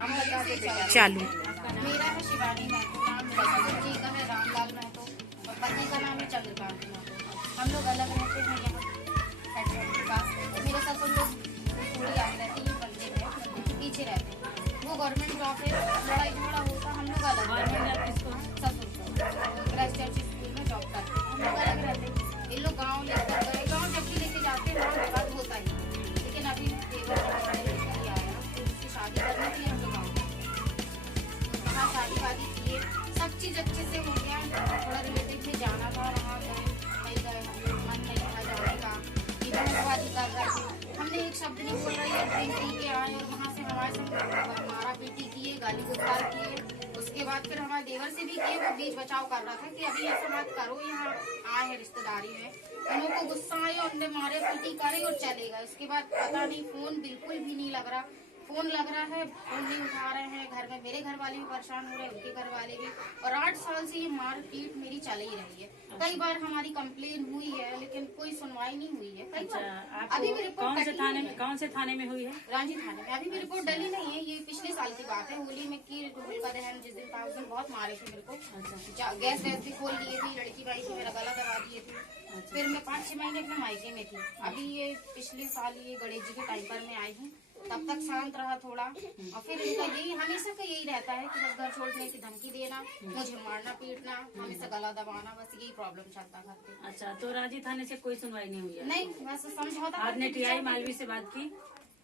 चालू। मेरा है शिवानी महतो, नाम ससुर जी का है रामलाल महतो और पति का नाम है चंद्रकांत महतो। हम लोग अलग रहते हैं यहाँ हेडवर्क के पास। मेरे ससुर लोग थोड़ी आगे रहती है, बल्ले में मंदिर के पीछे रहते हैं। वो गवर्नमेंट जॉब है, लड़ाई झगड़ा होता, हम लोग अलग ससुर को क्राइस्ट चर्च स्कूल में जॉब करते हैं, हम लोग अलग रहते हैं। इन लोग गाँव लेकर गए, गाँव जब भी लेके जाते हैं वहाँ विवाद होता ही, लेकिन अभी देवर लेकर आया तो उसकी शादी करनी थी, हम लोग गाँव शादी वादी किए, सब चीज अच्छे से हो गया। थोड़ा रिलेटिव में जाना था, वहाँ गए, नहीं गए, हम लोग मन नहीं था जाने का, बहसबाजी कर रहे थे। हमने एक शब्द नहीं बोल रही है, ड्रिंक पी के आए और वहाँ से हमारे संग मारा पीटी किए, गाली गुस्तार किए। उसके बाद फिर हमारे देवर से भी किए, वो बीच बचाव कर रहा था कि अभी ऐसा मत करो, यहाँ आए हैं रिश्तेदारी में। उन्होंने को गुस्सा आया, उनने मारे पीटी करे और चले गए। उसके बाद पता नहीं फोन बिल्कुल भी नहीं लग रहा, फोन लग रहा है, फोन नहीं उठा रहे हैं। घर में मेरे घर वाले भी परेशान हो रहे हैं, उनके घर वाले भी। और 8 साल से ये मार पीट मेरी चल ही रही है। कई बार हमारी कंप्लेन हुई है, लेकिन कोई सुनवाई नहीं हुई है। कई बार अभी भी रिपोर्ट कौन से थाने में हुई है? रांझी थाने में। अभी भी रिपोर्ट डली नहीं है, ये पिछले साल की बात है। होली में की ढोल का दहन जिस दिन था उस दिन बहुत मारे थे मेरे को। गैस भी खोल लिए थे, लड़की भाई को मेरा गला दबा दिए थे। फिर मैं 5-6 महीने अपने मायके में थी। अभी ये पिछले साल ये गणेश जी के टाइम पर मैं आई हूँ, तब तक शांत रहा थोड़ा। और फिर इनका यही हमेशा का यही रहता है कि बस घर छोड़ने की धमकी देना, मुझे मारना पीटना, हमेशा गला दबाना, बस यही प्रॉब्लम चलता घर पे। अच्छा, तो रांझी थाने से कोई सुनवाई नहीं हुई है? नहीं, बस समझौता। आपने टीआई मालवी से बात की?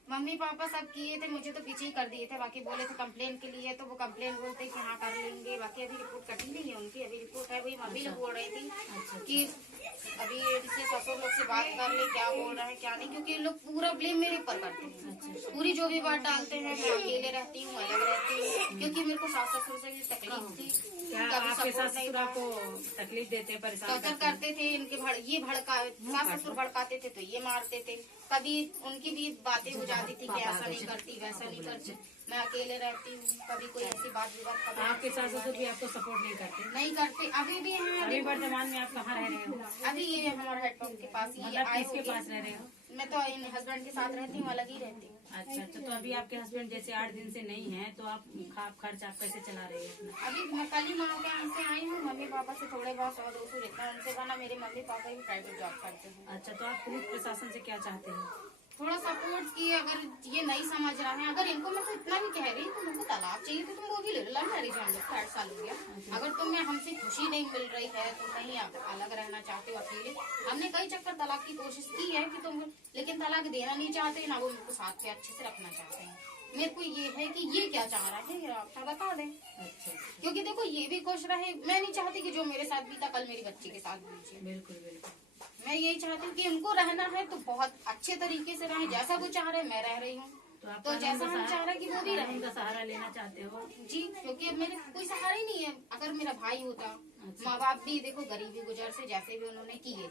मम्मी पापा सब किए थे, मुझे तो पीछे ही कर दिए थे। बाकी बोले थे कंप्लेन के लिए, तो वो कंप्लेन बोलते कि हाँ कर लेंगे। बाकी अभी रिपोर्ट कटी नहीं है उनकी, अभी रिपोर्ट है। वही मम्मी लोग बोल रही थी कि अभी इससे ससुर लोग से बात कर ले, क्या बोल रहे हैं क्या नहीं, क्योंकि ये लोग पूरा ब्लेम मेरे ऊपर करते हैं। पूरी जो भी बात डालते हैं, मैं अकेले रहती हूँ, अलग रहती हूँ, क्योंकि मेरे को सास ससुर से तकलीफ थी। आपके सास ससुर आपको तकलीफ देते, परेशान करते थे? इनके ये भड़का, सास ससुर भड़काते थे तो ये मारते थे। कभी उनकी भी बातें हो जाती थी कि ऐसा नहीं करती, वैसा नहीं करती। मैं अकेले रहती हूँ, कभी कोई ऐसी बात विवाद। आपके सास ससुर भी आपको सपोर्ट नहीं करते? नहीं करते, अभी भी हैं। अभी वर्तमान में आप कहाँ रह रहे हो? अभी ये हमारे हेडपम्प के पास ही। मतलब किसके पास रह रहे हो? मैं तो हस्बैंड के साथ रहती हूँ, अलग ही रहती हूँ। अच्छा, तो अभी आपके हस्बैंड जैसे 8 दिन से नहीं है, तो आप खर्च आप कैसे चला रहे हैं? अभी मैं कल ही माँ के यहाँ से आई हूँ, मम्मी पापा से थोड़े बहुत 100-200 लेते हैं उनसे, वरना मेरे मम्मी पापा भी प्राइवेट जॉब करते हैं। अच्छा, तो आप पुलिस प्रशासन से क्या चाहते हैं? थोड़ा सपोर्ट किए, अगर ये नहीं समझ रहा है। अगर इनको मैं तो इतना भी कह रही हूँ, तुमको तलाक चाहिए तो तुम वो भी ले लो, लव मैरिज हम लोग 8 साल हो गया। अगर तुम्हें हमसे खुशी नहीं मिल रही है, तुम नहीं अलग रहना चाहते हो अकेले। हमने कई चक्कर तलाक की कोशिश की है कि तुम, लेकिन तलाक देना नहीं चाहते ना, वो मेरे को साथ पे अच्छे से रखना चाहते हैं। मेरे को ये है कि ये क्या चाह रहा है आप बता दें। अच्छा, क्योंकि देखो ये भी खुश रहे, मैं नहीं चाहती कि जो मेरे साथ बीता कल मेरी बच्ची के साथ बीते। बिल्कुल बिल्कुल। मैं यही चाहती हूँ कि उनको रहना है तो बहुत अच्छे तरीके से रहें, जैसा वो चाह रहे मैं रह रही हूँ, तो जैसा हम चाह रहे हैं कि वो भी रहे। उनका सहारा लेना चाहते हो? जी, क्योंकि मेरे कोई सहारा ही नहीं है। अगर मेरा भाई होता, माँ बाप भी देखो गरीबी गुजर से जैसे भी उन्होंने किए।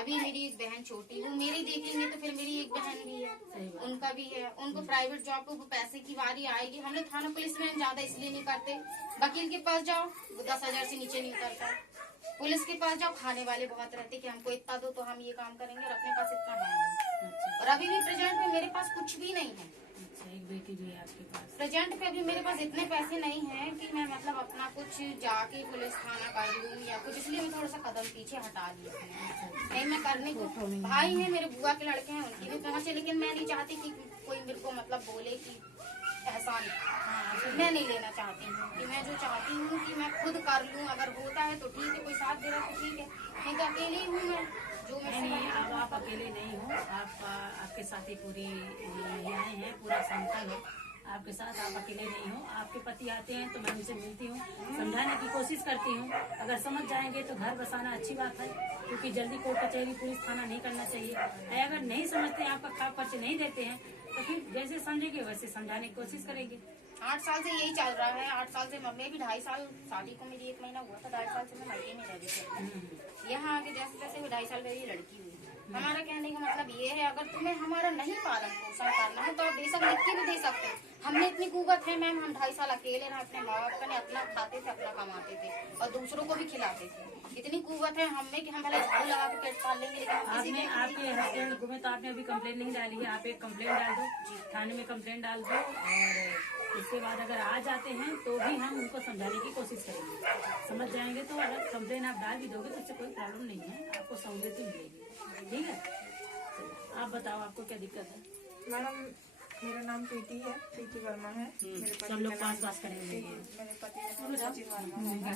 अभी मेरी एक बहन छोटी, वो मेरी देखेंगे तो फिर मेरी एक बहन भी है, उनका भी है। उनको प्राइवेट जॉब को पैसे की बारी आएगी। हम लोग थाना पुलिस में ज्यादा इसलिए नहीं करते, वकील के पास जाओ 10,000 से नीचे नहीं उतरता। पुलिस के पास जाओ, खाने वाले बहुत रहते कि हमको इतना दो तो हम ये काम करेंगे, और अपने पास इतना है नहीं। और अभी भी प्रेजेंट में मेरे पास कुछ भी नहीं है। एक बेटी भी है आपके पास? प्रेजेंट पे अभी मेरे पास इतने पैसे नहीं हैं कि मैं मतलब अपना कुछ जाके पुलिस थाना कर लूँ या कुछ, इसलिए मैं थोड़ा सा कदम पीछे हटा लिया। नहीं, मैं करने को भाई है, मेरे बुआ के लड़के हैं, उनकी भी करना चाहिए, लेकिन मैं नहीं चाहती कि कोई मेरे को मतलब बोले कि एहसान। मैं नहीं लेना चाहती हूँ कि मैं जो चाहती हूँ कि मैं खुद कर लूँ। अगर होता है तो ठीक है, कोई साथ दे रहा है तो ठीक है, नहीं तो अकेले ही हूँ मैं। जो नहीं, अब आप अकेले नहीं हो, आपके साथ ही पूरी महिलाएं हैं, पूरा संगठन है आपके साथ। आप अकेले नहीं हो। आपके पति आते हैं तो मैं उनसे मिलती हूँ, समझाने की कोशिश करती हूँ। अगर समझ जाएंगे तो घर बसाना अच्छी बात है, क्योंकि जल्दी कोर्ट कचहरी पुलिस थाना नहीं करना चाहिए। अगर नहीं समझते हैं, आपका खाप खर्च नहीं देते हैं, तो फिर जैसे समझेंगे वैसे समझाने की कोशिश करेंगे। 8 साल से यही चल रहा है। 8 साल से मम्मी भी 2.5 साल, शादी को मेरी 1 महीना हुआ था, 2.5 साल से मैं मायके में रह रही थी। यहाँ आके जैसे जैसे 2.5 साल मेरी लड़की हुई। हमारा कहने का मतलब ये है, अगर तुम्हें हमारा नहीं पालन पोषण करना है तो आप बेशक लिख के भी दे सकते हैं। हमने इतनी कुवत है मैम, हम 2.5 साल अकेले रहे, अपने माँ बाप ने अपना खाते थे, अपना कमाते थे और दूसरों को भी खिलाते थे। इतनी कुवत है हमें कि हम भले झाड़ू लगा के पेट पाल लेंगे, लेकिन आपने आपके हस्बैंड को में तो आपने अभी कंप्लेन नहीं डाली है। आप एक कंप्लेन डाल दो, थाने में कंप्लेन डाल दो, और इसके बाद अगर आ जाते हैं तो भी हम उनको समझाने की कोशिश करेंगे। समझ जाएंगे तो अगर कंप्लेन आप डाल भी दोगे तो इससे कोई प्रॉब्लम नहीं है, आपको सहूलियत ही मिलेगी। ठीक है, चलो आप बताओ आपको क्या दिक्कत है। मैडम मेरा नाम प्रीति है, प्रीति वर्मा है। मेरे सब लोग पास करेंगे। मेरे पति का नाम सचिन वर्मा है।